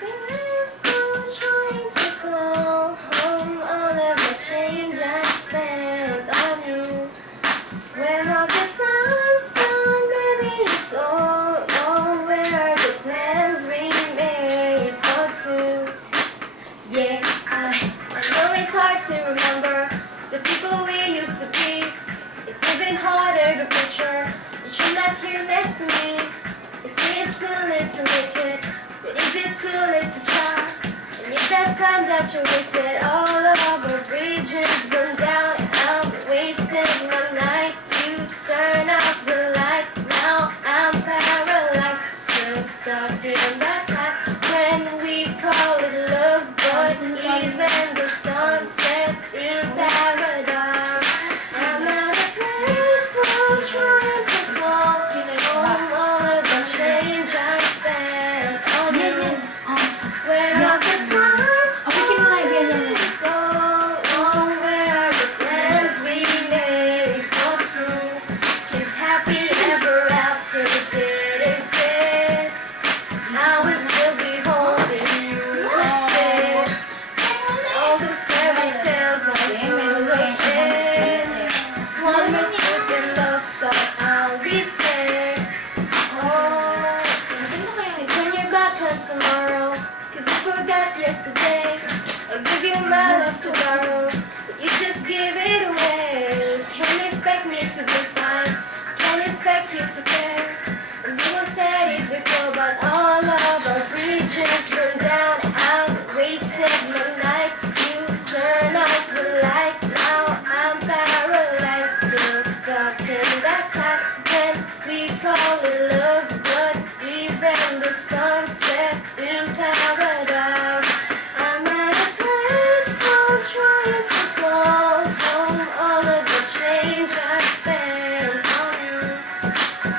grateful trying to go home. All of the change I spent on you. Where have the times gone? Maybe it's all wrong. Where are the plans we made for two? Yeah, I know it's hard to remember the people we used to be. It's even harder to picture that you're not here next to me. Is it too late to make it? But is it too late to try? And if that time that you wasted, all of our bridges burned down, and I'm wasting my night. You turn off the light, now I'm paralyzed, still stuck in that time when we call it love, but even the sunset in paradise. I'm at a playful trying to go home. All of the change I spent on you. Where are the times so long? Where are the plans we made for two? 'Cause happy ever after did exist. I would still be holding you like this. All these fairy tales are full of it. One more stupid love song I'll be saying. Oh, turn your back on tomorrow, 'cause you forgot yesterday. I'll give you my love to borrow, but you just give it away. Can't expect me to be fine, can't expect you to care. And you all said it before, but all of our bridges burned down. I'm wasted my night. You turn off the light, now I'm paralyzed, still stuck in that time when we call it love, but even the sunset in paradise. I'm at a playful trying to go home. All of the change I spent on you.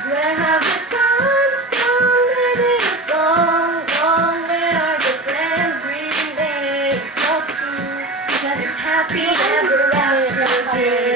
Where have the times gone? Maybe it's all wrong. Where are the plans we made for two? If happy ever after did